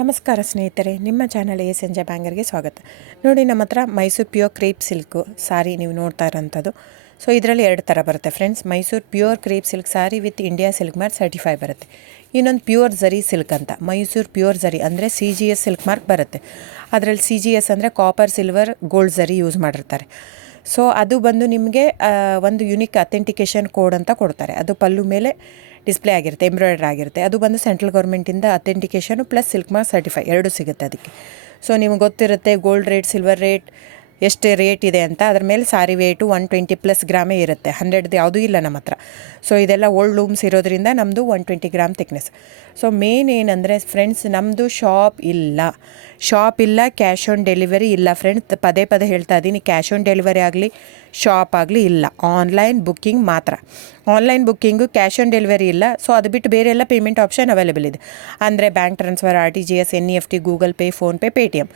ನಮಸ್ಕಾರ ಸ್ನೇಹಿತರೆ, ನಿಮ್ಮ ಚಾನಲ್ ASNJ ಬ್ಯಾಂಗರ್ಗೆ ಸ್ವಾಗತ. ನೋಡಿ, ನಮ್ಮ ಹತ್ರ ಮೈಸೂರು ಪ್ಯೂರ್ ಕ್ರೇಪ್ ಸಿಲ್ಕ್ ಸಾರಿ ನೀವು ನೋಡ್ತಾ ಇರೋಂಥದ್ದು. ಸೊ ಇದರಲ್ಲಿ ಎರಡು ಥರ ಬರುತ್ತೆ friends. Mysuru pure crepe silk sorry with India silk mark certify ಬರುತ್ತೆ. ಇನ್ನೊಂದು ಪ್ಯೂರ್ ಝರಿ ಸಿಲ್ಕ್ ಅಂತ, ಮೈಸೂರು ಪ್ಯೂರ್ ಝರಿ ಅಂದರೆ CGS ಸಿಲ್ಕ್ ಮಾರ್ಕ್ ಬರುತ್ತೆ. ಅದರಲ್ಲಿ CGS ಅಂದರೆ ಕಾಪರ್, ಸಿಲ್ವರ್, ಗೋಲ್ಡ್ ಝರಿ ಯೂಸ್ ಮಾಡಿರ್ತಾರೆ. ಸೊ ಅದು ಬಂದು ನಿಮಗೆ ಒಂದು ಯುನಿಕ್ ಅಥೆಂಟಿಕೇಷನ್ ಕೋಡ್ ಅಂತ ಕೊಡ್ತಾರೆ. ಅದು ಪಲ್ಲು ಮೇಲೆ ಡಿಸ್ಪ್ಲೇ ಆಗಿರುತ್ತೆ, ಎಂಬ್ರಾಯ್ಡ್ರ್ ಆಗಿರುತ್ತೆ. ಅದು ಬಂದು ಸೆಂಟ್ರಲ್ ಗೌರ್ಮೆಂಟಿಂದ ಅಥೆಂಟಿಕೇಷನು ಪ್ಲಸ್ ಸಿಲ್ಕ್ ಮಾರ್ಕ್ ಸರ್ಟಿಫೈ ಎರಡೂ ಸಿಗುತ್ತೆ ಅದಕ್ಕೆ. ಸೊ ನಿಮ್ಗೆ ಗೊತ್ತಿರುತ್ತೆ ಗೋಲ್ಡ್ ರೇಟ್, ಸಿಲ್ವರ್ ರೇಟ್ ಎಷ್ಟು ರೇಟ್ ಇದೆ ಅಂತ. ಅದ್ರ ಮೇಲೆ ಸಾರಿ ವೇಟು 120+ ಗ್ರಾಮೇ ಇರುತ್ತೆ, 100 ಯಾವುದೂ ಇಲ್ಲ ನಮ್ಮ ಹತ್ರ. ಸೊ ಇದೆಲ್ಲ ಓಲ್ಡ್ ಲೂಮ್ಸ್ ಇರೋದ್ರಿಂದ ನಮ್ಮದು 120 ಗ್ರಾಮ್ ಥಿಕ್ನೆಸ್. ಸೊ ಮೇನ್ ಏನಂದರೆ ಫ್ರೆಂಡ್ಸ್, ನಮ್ಮದು ಶಾಪ್ ಇಲ್ಲ, ಕ್ಯಾಶ್ ಆನ್ ಡೆಲಿವರಿ ಇಲ್ಲ ಫ್ರೆಂಡ್ಸ್. ಪದೇ ಪದೇ ಹೇಳ್ತಾ ಇದ್ದೀನಿ, ಕ್ಯಾಶ್ ಆನ್ ಡೆಲಿವರಿ ಆಗಲಿ, ಶಾಪ್ ಆಗಲಿ ಇಲ್ಲ, ಆನ್ಲೈನ್ ಬುಕ್ಕಿಂಗ್ ಮಾತ್ರ. Online booking, cash on delivery ಇಲ್ಲ. ಸೊ ಅದು ಬಿಟ್ಟು ಬೇರೆ ಎಲ್ಲ ಪೇಮೆಂಟ್ ಆಪ್ಷನ್ ಅವೈಲೇಬಲ್ ಇದೆ. ಅಂದರೆ bank transfer, RTGS, NEFT, Google pay, PhonePe, Paytm.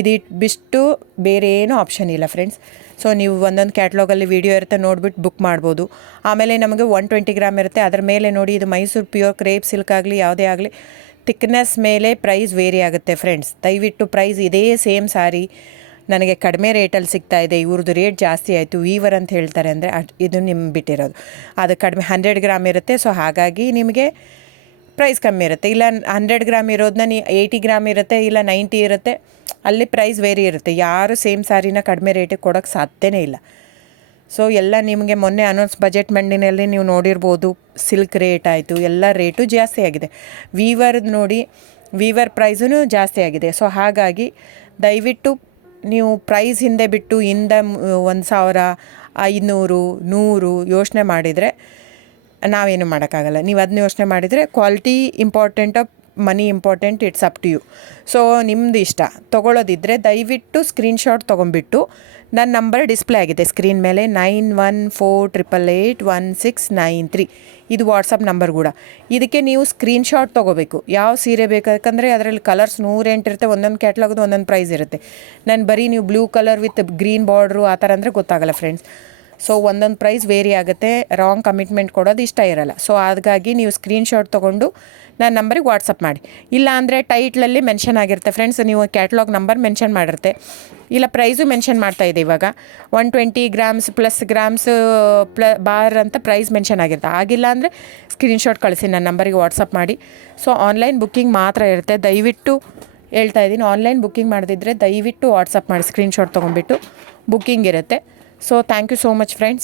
ಇದು ಬಿಟ್ಟು ಬೇರೆ ಏನೂ ಆಪ್ಷನ್ ಇಲ್ಲ ಫ್ರೆಂಡ್ಸ್. ಸೊ ನೀವು ಒಂದೊಂದು ಕ್ಯಾಟ್ಲಾಗಲ್ಲಿ ವೀಡಿಯೋ ಇರುತ್ತೆ, ನೋಡಿಬಿಟ್ಟು ಬುಕ್ ಮಾಡ್ಬೋದು. ಆಮೇಲೆ ನಮಗೆ 120 ಗ್ರಾಮ್ ಇರುತ್ತೆ. ಅದರ ಮೇಲೆ ನೋಡಿ, ಇದು ಮೈಸೂರು ಪ್ಯೂರ್ ಕ್ರೇಪ್ ಸಿಲ್ಕ್ ಆಗಲಿ ಯಾವುದೇ ಆಗಲಿ ಥಿಕ್ನೆಸ್ ಮೇಲೆ ಪ್ರೈಸ್ ವೇರಿ ಆಗುತ್ತೆ ಫ್ರೆಂಡ್ಸ್. ದಯವಿಟ್ಟು ಪ್ರೈಸ್ ಇದೇ ಸೇಮ್ ಸಾರಿ ನನಗೆ ಕಡಿಮೆ ರೇಟಲ್ಲಿ ಸಿಗ್ತಾ ಇದೆ, ಇವ್ರದ್ದು ರೇಟ್ ಜಾಸ್ತಿ ಆಯಿತು, ವೀವರ್ ಅಂತ ಹೇಳ್ತಾರೆ ಅಂದರೆ ಇದು ನಿಮ್ಗೆ ಬಿಟ್ಟಿರೋದು. ಅದು ಕಡಿಮೆ 100 ಗ್ರಾಮ್ ಇರುತ್ತೆ. ಸೊ ಹಾಗಾಗಿ ನಿಮಗೆ ಪ್ರೈಸ್ ಕಮ್ಮಿ ಇರುತ್ತೆ. ಇಲ್ಲ 100 ಗ್ರಾಮ್ ಇರೋದನ್ನ 80 ಗ್ರಾಮ್ ಇರುತ್ತೆ, ಇಲ್ಲ 90 ಇರುತ್ತೆ, ಅಲ್ಲಿ ಪ್ರೈಸ್ ವೇರಿ ಇರುತ್ತೆ. ಯಾರು ಸೇಮ್ ಸಾರಿನ ಕಡಿಮೆ ರೇಟಿಗೆ ಕೊಡೋಕ್ಕೆ ಸಾಧ್ಯನೇ ಇಲ್ಲ. ಸೊ ಎಲ್ಲ ನಿಮಗೆ ಮೊನ್ನೆ ಅನೌನ್ಸ್ ಬಜೆಟ್ ಮಂಡಿನಲ್ಲಿ ನೀವು ನೋಡಿರ್ಬೋದು, ಸಿಲ್ಕ್ ರೇಟ್ ಆಯಿತು, ಎಲ್ಲ ರೇಟು ಜಾಸ್ತಿ ಆಗಿದೆ. ವೀವರ್ದು ನೋಡಿ, ವೀವರ್ ಪ್ರೈಸೂ ಜಾಸ್ತಿ ಆಗಿದೆ. ಸೊ ಹಾಗಾಗಿ ದಯವಿಟ್ಟು ನೀವು ಪ್ರೈಸ್ ಹಿಂದೆ ಬಿಟ್ಟು 1,000, 500, 100 ಯೋಚನೆ ಮಾಡಿದರೆ ನಾವೇನು ಮಾಡೋಕ್ಕಾಗಲ್ಲ. ನೀವು ಅದನ್ನ ಯೋಚನೆ ಮಾಡಿದರೆ ಕ್ವಾಲಿಟಿ ಇಂಪಾರ್ಟೆಂಟೋ money important, it's up to you. So ನಿಮ್ಮದು ಇಷ್ಟ. ತೊಗೊಳ್ಳೋದಿದ್ದರೆ ದಯವಿಟ್ಟು ಸ್ಕ್ರೀನ್ಶಾಟ್ ತೊಗೊಂಬಿಟ್ಟು, ನನ್ನ ನಂಬರ್ ಡಿಸ್ಪ್ಲೇ ಆಗಿದೆ ಸ್ಕ್ರೀನ್ ಮೇಲೆ, 9148881693. ಇದು ವಾಟ್ಸಪ್ ನಂಬರ್ ಕೂಡ. ಇದಕ್ಕೆ ನೀವು ಸ್ಕ್ರೀನ್ಶಾಟ್ ತೊಗೋಬೇಕು. ಯಾವ ಸೀರೆ ಬೇಕು, ಯಾಕಂದರೆ ಅದರಲ್ಲಿ ಕಲರ್ಸ್ 108 ಇರುತ್ತೆ, ಒಂದೊಂದು ಕ್ಯಾಟ್ಲಾಗ್ದು ಒಂದೊಂದು ಪ್ರೈಸ್ ಇರುತ್ತೆ. ನಾನು ಬರೀ ನೀವು blue colour with green border ಆ ಥರ ಅಂದರೆ ಗೊತ್ತಾಗಲ್ಲ ಫ್ರೆಂಡ್ಸ್. ಸೊ ಒಂದೊಂದು ಪ್ರೈಸ್ ವೇರಿ ಆಗುತ್ತೆ, ರಾಂಗ್ ಕಮಿಟ್ಮೆಂಟ್ ಕೊಡೋದು ಇಷ್ಟ ಇರಲ್ಲ. ಸೊ ಹಾಗಾಗಿ ನೀವು ಸ್ಕ್ರೀನ್ಶಾಟ್ ತೊಗೊಂಡು ನನ್ನ ನಂಬರಿಗೆ ವಾಟ್ಸಪ್ ಮಾಡಿ. ಇಲ್ಲ ಅಂದರೆ ಟೈಟ್ಲಲ್ಲಿ ಮೆನ್ಷನ್ ಆಗಿರುತ್ತೆ ಫ್ರೆಂಡ್ಸ್, ನೀವು ಕ್ಯಾಟ್ಲಾಗ್ ನಂಬರ್ ಮೆನ್ಷನ್ ಮಾಡಿರುತ್ತೆ, ಇಲ್ಲ ಪ್ರೈಸು ಮೆನ್ಷನ್ ಮಾಡ್ತಾಯಿದೆ. ಇವಾಗ 120 ಗ್ರಾಮ್ಸ್ ಪ್ಲಸ್ ಗ್ರಾಮ್ಸ್ ಬಾರ್ ಅಂತ ಪ್ರೈಸ್ ಮೆನ್ಷನ್ ಆಗಿರುತ್ತೆ. ಆಗಿಲ್ಲ ಅಂದರೆ ಸ್ಕ್ರೀನ್ಶಾಟ್ ಕಳಿಸಿ, ನನ್ನ ನಂಬರಿಗೆ ವಾಟ್ಸಪ್ ಮಾಡಿ. ಸೊ ಆನ್ಲೈನ್ ಬುಕ್ಕಿಂಗ್ ಮಾತ್ರ ಇರುತ್ತೆ. ದಯವಿಟ್ಟು ಹೇಳ್ತಾ ಇದ್ದೀನಿ, ಆನ್ಲೈನ್ ಬುಕ್ಕಿಂಗ್ ಮಾಡದಿದ್ದರೆ ದಯವಿಟ್ಟು ವಾಟ್ಸಪ್ ಮಾಡಿ, ಸ್ಕ್ರೀನ್ಶಾಟ್ ತೊಗೊಂಡ್ಬಿಟ್ಟು ಬುಕ್ಕಿಂಗ್ ಇರುತ್ತೆ. So thank you so much friends.